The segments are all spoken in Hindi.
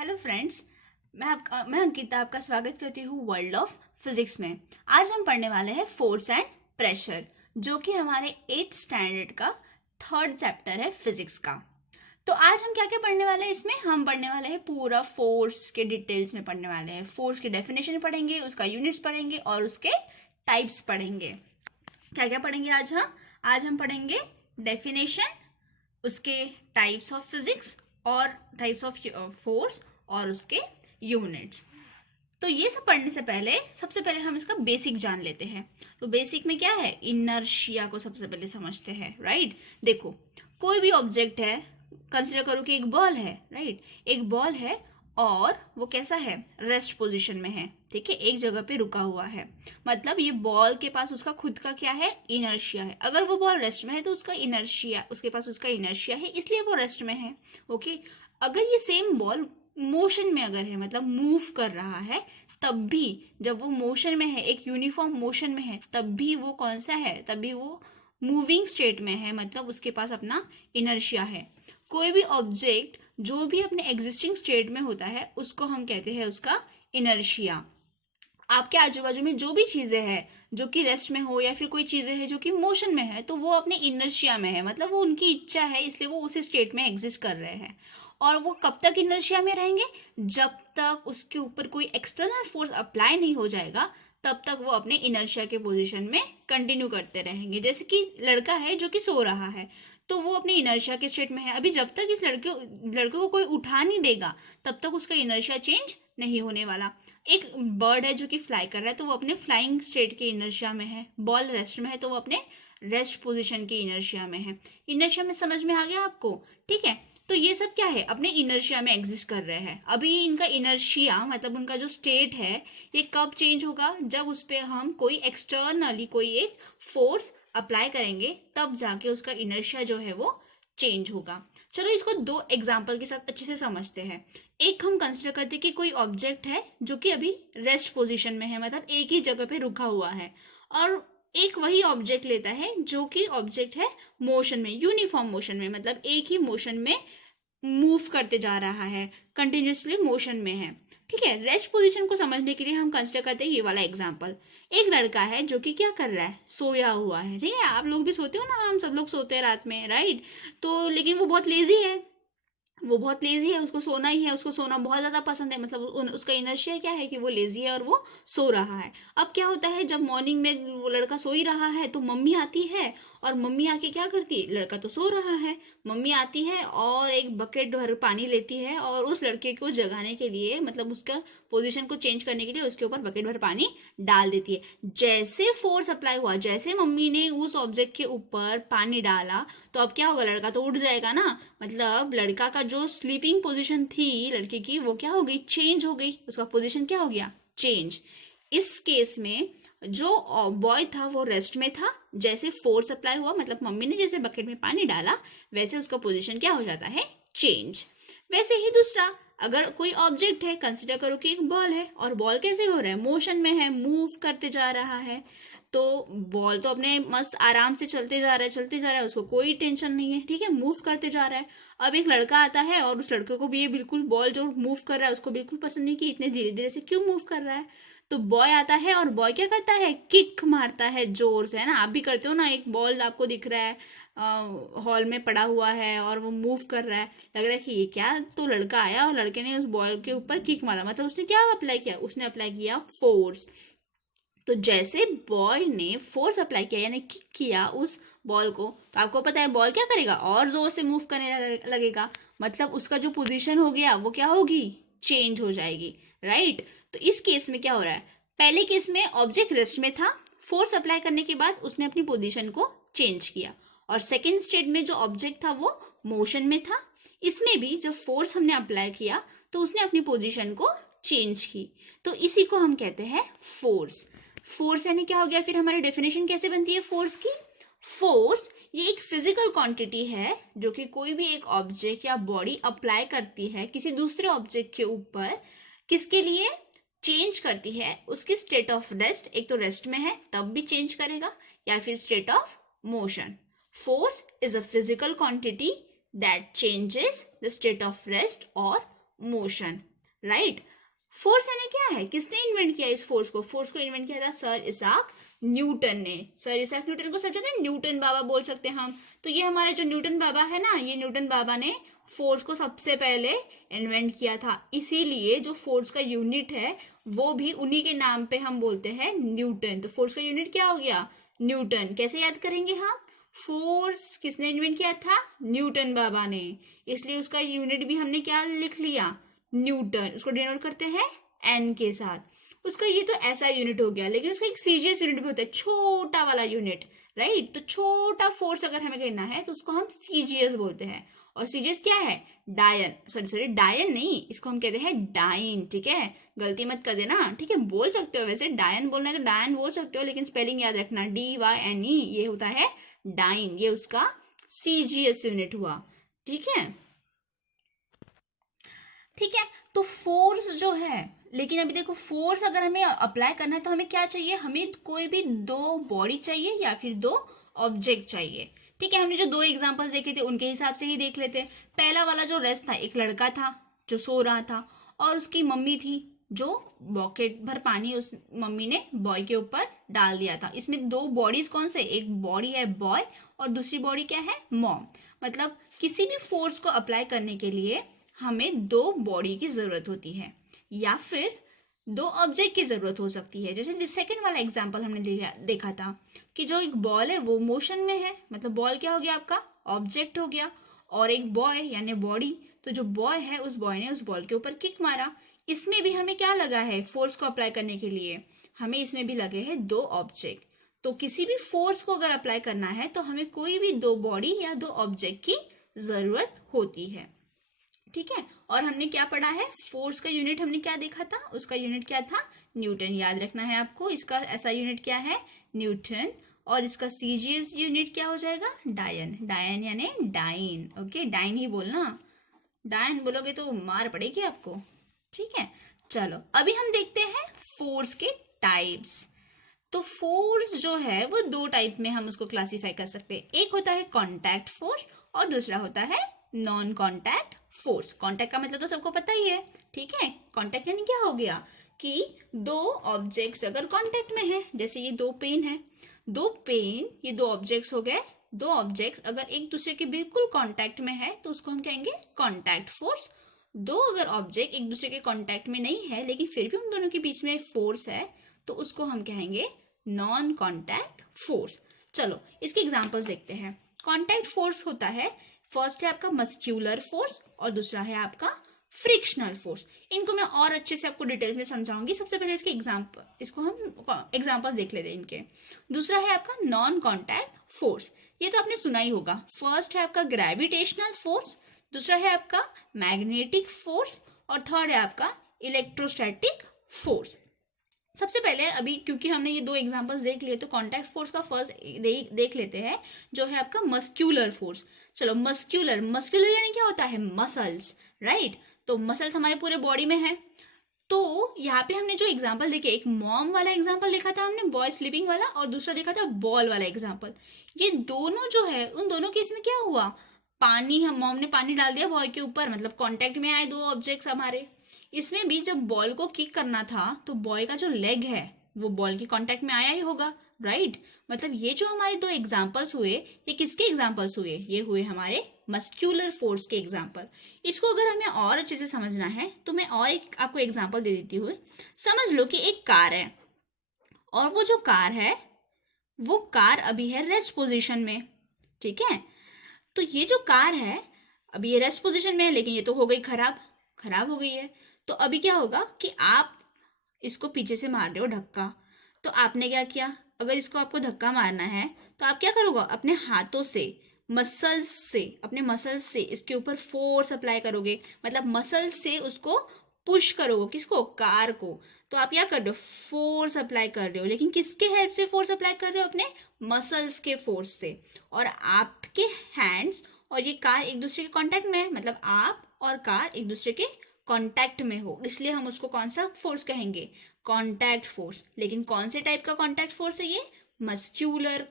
Hello friends. मैं अंकिता आपका स्वागत करती हूँ वर्ल्ड ऑफ फिजिक्स में। आज हम पढ़ने वाले हैं फोर्स एंड प्रेशर, जो कि हमारे 8th स्टैंडर्ड का 3rd चैप्टर है फिजिक्स का। तो आज हम क्या क्या पढ़ने वाले हैं इसमें? हम पढ़ने वाले हैं पूरा फोर्स के डिटेल्स में पढ़ने वाले हैं। फोर्स की डेफिनेशन पढ़ेंगे, उसका यूनिट्स पढ़ेंगे और उसके टाइप्स पढ़ेंगे। क्या क्या पढ़ेंगे आज हम पढ़ेंगे डेफिनेशन, उसके टाइप्स ऑफ फिजिक्स और टाइप्स ऑफ फोर्स और उसके यूनिट्स। तो ये सब पढ़ने से पहले सबसे पहले हम इसका बेसिक जान लेते हैं। तो बेसिक में क्या है, इनर्शिया को सबसे पहले समझते हैं। राइट, देखो कोई भी ऑब्जेक्ट है, कंसिडर करो कि एक बॉल है। राइट, एक बॉल है और वो कैसा है, रेस्ट पोजीशन में है। ठीक है, एक जगह पे रुका हुआ है। मतलब ये बॉल के पास उसका खुद का क्या है, इनर्शिया है। अगर वो बॉल रेस्ट में है तो उसका इनर्शिया, उसके पास उसका इनर्शिया है, इसलिए वो रेस्ट में है। ओके, अगर ये सेम बॉल मोशन में अगर है, मतलब मूव कर रहा है, तब भी जब वो मोशन में है, एक यूनिफॉर्म मोशन में है, तब भी वो कौन सा है, तब भी वो मूविंग स्टेट में है। मतलब उसके पास अपना इनर्शिया है। कोई भी ऑब्जेक्ट जो भी अपने एग्जिस्टिंग स्टेट में होता है उसको हम कहते हैं उसका इनर्शिया। आपके आजू बाजू में जो भी चीजें हैं जो कि रेस्ट में हो, या फिर कोई चीजें हैं जो कि मोशन में है, तो वो अपने इनर्शिया में है। मतलब वो उनकी इच्छा है, इसलिए वो उस स्टेट में एग्जिस्ट कर रहे हैं। और वो कब तक इनर्शिया में रहेंगे, जब तक उसके ऊपर कोई एक्सटर्नल फोर्स अप्लाई नहीं हो जाएगा, तब तक वो अपने इनर्शिया के पोजीशन में कंटिन्यू करते रहेंगे। जैसे कि लड़का है जो कि सो रहा है, तो वो अपने इनर्शिया के स्टेट में है। अभी जब तक इस लड़के को कोई उठा नहीं देगा, तब तक उसका इनर्शिया चेंज नहीं होने वाला। एक बर्ड है जो कि फ्लाई कर रहा है, तो वो अपने फ्लाइंग स्टेट के इनर्शिया में है। बॉल रेस्ट में है तो वो अपने रेस्ट पोजीशन के इनर्शिया में है। इनर्शिया में समझ में आ गया आपको? ठीक है, तो ये सब क्या है, अपने इनर्शिया में एग्जिस्ट कर रहे हैं। अभी इनका इनर्शिया मतलब उनका जो स्टेट है, ये कब चेंज होगा, जब उस पर हम कोई एक्सटर्नली कोई एक फोर्स अप्लाई करेंगे, तब जाके उसका इनर्शिया जो है वो चेंज होगा। चलो इसको दो एग्जाम्पल के साथ अच्छे से समझते हैं। एक हम कंसिडर करते हैं कि कोई ऑब्जेक्ट है जो कि अभी रेस्ट पोजीशन में है, मतलब एक ही जगह पे रुका हुआ है। और एक वही ऑब्जेक्ट लेता है जो कि ऑब्जेक्ट है मोशन में, यूनिफॉर्म मोशन में, मतलब एक ही मोशन में मूव करते जा रहा है, कंटिन्यूसली मोशन में है। ठीक है, रेस्ट पोजीशन को समझने के लिए हम कंसिडर करते हैं ये वाला एग्जांपल। एक लड़का है जो कि क्या कर रहा है, सोया हुआ है। ठीक है, आप लोग भी सोते हो ना, हम सब लोग सोते हैं रात में। राइट, तो लेकिन वो बहुत लेजी है, वो बहुत लेजी है, उसको सोना ही है, उसको सोना बहुत ज्यादा पसंद है। मतलब उसका इनर्शिया क्या है कि वो लेजी है और वो सो रहा है। अब क्या होता है, जब मॉर्निंग में वो लड़का सो ही रहा है तो मम्मी आती है, और मम्मी आके क्या करती है, लड़का तो सो रहा है, मम्मी आती है और एक बकेट भर पानी लेती है और उस लड़के को जगाने के लिए, मतलब उसका पोजीशन को चेंज करने के लिए उसके ऊपर बकेट भर पानी डाल देती है। जैसे फोर्स अप्लाई हुआ, जैसे मम्मी ने उस ऑब्जेक्ट के ऊपर पानी डाला, तो अब क्या होगा, लड़का तो उठ जाएगा ना। मतलब लड़का का जो स्लीपिंग पोजीशन थी लड़के की, वो क्या हो गई, चेंज हो गई। उसका पोजीशन क्या हो गया, चेंज। इस केस में जो बॉय था वो रेस्ट में था। जैसे फोर्स अप्लाई हुआ, मतलब मम्मी ने जैसे बकेट में पानी डाला, वैसे उसका पोजीशन क्या हो जाता है, चेंज। वैसे ही दूसरा, अगर कोई ऑब्जेक्ट है, कंसिडर करो कि एक बॉल है, और बॉल कैसे हो रहा है, मोशन में है, मूव करते जा रहा है। तो बॉल तो अपने मस्त आराम से चलते जा रहा है, चलते जा रहा है, उसको कोई टेंशन नहीं है। ठीक है, मूव करते जा रहा है। अब एक लड़का आता है और उस लड़के को भी ये बिल्कुल बॉल जो मूव कर रहा है उसको बिल्कुल पसंद नहीं कि इतने धीरे धीरे से क्यों मूव कर रहा है। तो बॉय आता है और बॉय क्या करता है, किक मारता है जोर से, है ना। आप भी करते हो ना, एक बॉल आपको दिख रहा है हॉल में पड़ा हुआ है और वो मूव कर रहा है, लग रहा है कि ये क्या, तो लड़का आया और लड़के ने उस बॉल के ऊपर किक मारा। मतलब उसने क्या अप्लाई किया, उसने अप्लाई किया फोर्स। तो जैसे बॉय ने फोर्स अप्लाई किया, यानी किक किया उस बॉल को, तो आपको पता है बॉल क्या करेगा, और जोर से मूव करने लगेगा। मतलब उसका जो पोजीशन हो गया वो क्या होगी, चेंज हो जाएगी। राइट, तो इस केस में क्या हो रहा है, पहले केस में ऑब्जेक्ट रेस्ट में था, फोर्स अप्लाई करने के बाद उसने अपनी पोजीशन को चेंज किया। और सेकेंड स्टेट में जो ऑब्जेक्ट था वो मोशन में था। इसमें भी जब फोर्स हमने अप्लाई किया तो उसने अपनी पोजीशन को चेंज की। तो इसी को हम कहते हैं फोर्स। फोर्स यानी क्या हो गया, फिर हमारी डेफिनेशन कैसे बनती है फोर्स की। फोर्स ये एक फिजिकल क्वांटिटी है जो कि कोई भी एक ऑब्जेक्ट या बॉडी अप्लाई करती है किसी दूसरे ऑब्जेक्ट के ऊपर, किसके लिए, चेंज करती है उसकी स्टेट ऑफ रेस्ट। एक तो रेस्ट में है तब भी चेंज करेगा, या फिर state of motion. Force is a physical quantity that changes the state of rest और मोशन। राइट। फोर्स यानी क्या है, किसने इन्वेंट किया इस फोर्स को? फोर्स को इन्वेंट किया था सर इसाक न्यूटन ने। सर इसाक न्यूटन को सब जानते हैं, न्यूटन बाबा बोल सकते हैं हम। तो ये हमारे जो न्यूटन बाबा है ना, ये न्यूटन बाबा ने फोर्स को सबसे पहले इन्वेंट किया था। इसीलिए जो फोर्स का यूनिट है वो भी उन्हीं के नाम पे हम बोलते हैं न्यूटन। तो फोर्स का यूनिट क्या हो गया? न्यूटन। कैसे याद करेंगे हम? फोर्स किसने इन्वेंट किया था? न्यूटन बाबा ने। इसलिए उसका यूनिट भी हमने क्या लिख लिया? न्यूटन। उसको डिनोट करते हैं एन के साथ। उसका ये तो ऐसा यूनिट हो गया, लेकिन उसका एक सीजीएस यूनिट भी होता है, छोटा वाला यूनिट, राइट। तो छोटा फोर्स अगर हमें कहना है तो उसको हम सीजीएस बोलते हैं। और सीजीएस क्या है? डायन, सॉरी डायन नहीं, इसको हम कहते हैं डाइन, ठीक है। गलती मत कर देना, ठीक है। बोल सकते हो वैसे, डायन बोलना है तो डायन बोल सकते हो, लेकिन स्पेलिंग याद रखना, DYNE, ये होता है डाइन। ये उसका सीजीएस यूनिट हुआ, ठीक है। ठीक है, तो फोर्स जो है, लेकिन अभी देखो फोर्स अगर हमें अप्लाई करना है तो हमें क्या चाहिए? हमें कोई भी दो बॉडी चाहिए या फिर दो ऑब्जेक्ट चाहिए, ठीक है। हमने जो दो एग्जांपल्स देखे थे उनके हिसाब से ही देख लेते। पहला वाला जो रेस्ट था, एक लड़का था जो सो रहा था और उसकी मम्मी थी जो बॉकेट भर पानी उस मम्मी ने बॉय के ऊपर डाल दिया था। इसमें दो बॉडीज कौन से? एक बॉडी है बॉय और दूसरी बॉडी क्या है? मॉम। मतलब किसी भी फोर्स को अप्लाई करने के लिए हमें दो बॉडी की जरूरत होती है या फिर दो ऑब्जेक्ट की जरूरत हो सकती है। जैसे सेकंड वाला एग्जांपल हमने देखा था कि जो एक बॉल है वो मोशन में है, मतलब बॉल क्या हो गया आपका? ऑब्जेक्ट हो गया। और एक बॉय यानी बॉडी, तो जो बॉय है उस बॉय ने उस बॉल के ऊपर किक मारा। इसमें भी हमें क्या लगा है फोर्स को अप्लाई करने के लिए? हमें इसमें भी लगे हैं दो ऑब्जेक्ट। तो किसी भी फोर्स को अगर अप्लाई करना है तो हमें कोई भी दो बॉडी या दो ऑब्जेक्ट की जरूरत होती है, ठीक है। और हमने क्या पढ़ा है? फोर्स का यूनिट हमने क्या देखा था? उसका यूनिट क्या था? न्यूटन। याद रखना है आपको, इसका ऐसा यूनिट क्या है? न्यूटन। और इसका सीजीएस यूनिट क्या हो जाएगा? डायन। डायन यानी डाइन, ओके, डाइन ही बोलना, डायन बोलोगे तो मार पड़ेगी आपको, ठीक है। चलो अभी हम देखते हैं फोर्स के टाइप्स। तो फोर्स जो है वो दो टाइप में हम उसको क्लासिफाई कर सकते हैं। एक होता है कॉन्टैक्ट फोर्स और दूसरा होता है नॉन कॉन्टैक्ट फोर्स। कॉन्टैक्ट का मतलब तो सबको पता ही है, ठीक है। कॉन्टैक्ट यानी क्या हो गया कि दो ऑब्जेक्ट्स अगर कॉन्टैक्ट में है, जैसे ये दो पेन है, दो पेन, ये दो ऑब्जेक्ट्स हो गए। दो ऑब्जेक्ट्स अगर एक दूसरे के बिल्कुल कॉन्टैक्ट में है तो उसको हम कहेंगे कॉन्टैक्ट फोर्स। दो अगर ऑब्जेक्ट एक दूसरे के कॉन्टैक्ट में नहीं है लेकिन फिर भी उन दोनों के बीच में फोर्स है तो उसको हम कहेंगे नॉन कॉन्टैक्ट फोर्स। चलो इसके एग्जांपल्स देखते हैं। कॉन्टैक्ट फोर्स होता है, फर्स्ट है आपका मस्क्यूलर फोर्स और दूसरा है आपका फ्रिक्शनल फोर्स। इनको मैं और अच्छे से आपको डिटेल्स में समझाऊंगी। सबसे पहले इसके एग्जांपल, इसको हम एग्जांपल्स देख लेते हैं इनके। दूसरा है आपका नॉन कॉन्टैक्ट फोर्स, ये तो आपने सुना ही होगा। फर्स्ट है आपका ग्रेविटेशनल फोर्स, दूसरा है आपका मैग्नेटिक फोर्स और थर्ड है आपका इलेक्ट्रोस्टैटिक फोर्स। सबसे पहले अभी क्योंकि हमने ये दो एग्जांपल्स देख लिए तो कॉन्टैक्ट फोर्स का फर्स्ट देख लेते हैं जो है आपका मस्क्यूलर फोर्स। चलो मस्क्यूलर, मस्क्यूलर यानी क्या होता है? Muscles, right. तो मसल्स हमारे पूरे बॉडी में है। तो यहाँ पे हमने जो एग्जांपल देखे, एक मॉम वाला एग्जांपल देखा था हमने बॉय स्लीपिंग वाला और दूसरा देखा था बॉल वाला एग्जांपल। ये दोनों जो है उन दोनों केस में क्या हुआ? पानी, हम मॉम ने पानी डाल दिया बॉय के ऊपर, मतलब कांटेक्ट में आए दो ऑब्जेक्ट्स हमारे। इसमें भी जब बॉल को किक करना था तो बॉय का जो लेग है वो बॉल के कांटेक्ट में आया ही होगा, राइट। मतलब ये जो हमारे दो एग्जांपल्स हुए ये किसके एग्जांपल्स हुए? ये हुए हमारे मस्क्यूलर फोर्स के एग्जांपल। इसको अगर हमें और अच्छे से समझना है तो मैं और एक आपको एग्जांपल दे देती हूँ। समझ लो कि एक कार है और वो जो कार है वो कार अभी है रेस्ट पोजीशन में, ठीक है। तो ये जो कार है अभी ये रेस्ट पोजीशन में है लेकिन ये तो हो गई खराब हो गई है। तो अभी क्या होगा कि आप इसको पीछे से मार रहे हो धक्का। तो आपने क्या किया? अगर इसको आपको धक्का मारना है तो आप क्या करोगे? अपने हाथों से, अपने मसल्स से इसके ऊपर फोर्स अप्लाई करोगे, मतलब मसल्स से उसको पुश करोगे। किसको? कार को। तो आप क्या कर रहे हो? फोर्स अप्लाई कर रहे हो, लेकिन किसके हेल्प से फोर्स अप्लाई कर रहे हो? अपने मसल्स के फोर्स से। और आपके हैंड्स और ये कार एक दूसरे के कांटेक्ट में है, मतलब आप और कार एक दूसरे के कांटेक्ट में हो, इसलिए हम उसको कौन सा फोर्स कहेंगे? Contact force. लेकिन कौन से टाइप का कांटेक्ट फोर्स है ये? मस्क्यूलर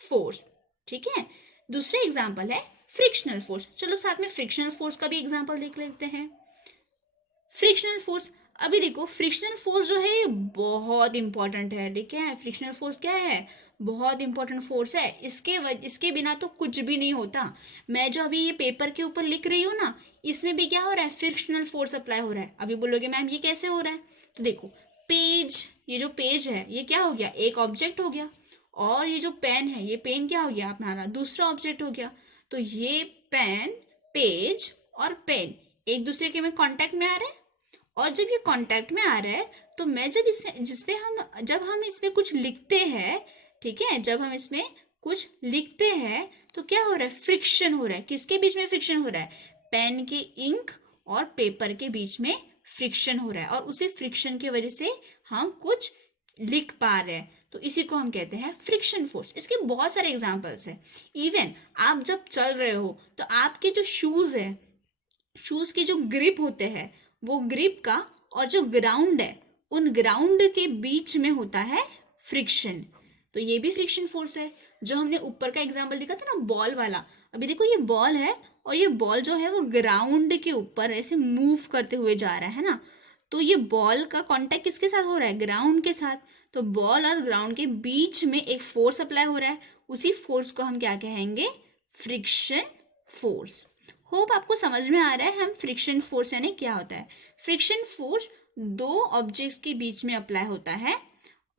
फोर्स, ठीक है। दूसरा एग्जांपल है फ्रिक्शनल फोर्स। चलो साथ में फ्रिक्शनल फोर्स का भी एग्जांपल देख लेते हैं। फ्रिक्शनल फोर्स, अभी देखो फ्रिक्शनल फोर्स जो है ये बहुत इंपॉर्टेंट है, ठीक है। फ्रिक्शनल फोर्स क्या है, बहुत इंपॉर्टेंट फोर्स है। इसके बिना तो कुछ भी नहीं होता। मैं जो अभी ये पेपर के ऊपर लिख रही हूँ ना, इसमें भी क्या हो रहा है, फ्रिक्शनल फोर्स अप्लाई हो रहा है। अभी बोलोगे मैम ये कैसे हो रहा है, तो देखो पेज, ये जो पेज है ये क्या हो गया, एक ऑब्जेक्ट हो गया, और ये जो पेन है, ये पेन क्या हो गया हमारा, दूसरा ऑब्जेक्ट हो गया। तो ये पेन, पेज और पेन एक दूसरे के में कांटेक्ट में आ रहे हैं, और जब ये कांटेक्ट में आ रहा है तो मैं जब जब हम इसमें कुछ लिखते हैं, ठीक है, जब हम इसमें कुछ लिखते हैं तो क्या हो रहा है, फ्रिक्शन हो रहा है। किसके बीच में फ्रिक्शन हो रहा है, पेन के इंक और पेपर के बीच में फ्रिक्शन हो रहा है, और उसी फ्रिक्शन की वजह से हम कुछ लिख पा रहे हैं। तो इसी को हम कहते हैं फ्रिक्शन फोर्स। इसके बहुत सारे एग्जांपल्स हैं। इवन आप जब चल रहे हो तो आपके जो शूज है, शूज के जो ग्रिप होते हैं, वो ग्रिप का और जो ग्राउंड है, उन ग्राउंड के बीच में होता है फ्रिक्शन। तो ये भी फ्रिक्शन फोर्स है। जो हमने ऊपर का एग्जांपल देखा था ना बॉल वाला, अभी देखो ये बॉल है, और ये बॉल जो है वो ग्राउंड के ऊपर ऐसे मूव करते हुए जा रहा है ना, तो ये बॉल का कांटेक्ट किसके साथ हो रहा है, ग्राउंड के साथ। तो बॉल और ग्राउंड के बीच में एक फोर्स अप्लाई हो रहा है, उसी फोर्स को हम क्या कहेंगे, फ्रिक्शन फोर्स। होप आपको समझ में आ रहा है हम फ्रिक्शन फोर्स यानी क्या होता है। फ्रिक्शन फोर्स दो ऑब्जेक्ट्स के बीच में अप्लाई होता है,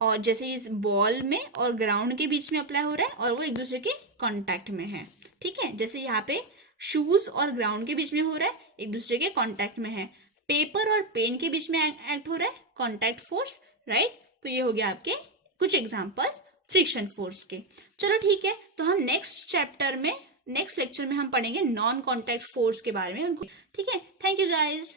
और जैसे इस बॉल में और ग्राउंड के बीच में अप्लाई हो रहा है, और वो एक दूसरे के कांटेक्ट में है, ठीक है। जैसे यहाँ पे शूज और ग्राउंड के बीच में हो रहा है, एक दूसरे के कांटेक्ट में है। पेपर और पेन के बीच में एक्ट हो रहा है, कांटेक्ट फोर्स, राइट। तो ये हो गया आपके कुछ एग्जांपल्स फ्रिक्शन फोर्स के। चलो ठीक है, तो हम नेक्स्ट लेक्चर में हम पढ़ेंगे नॉन कांटेक्ट फोर्स के बारे में, ठीक है। Thank you guys.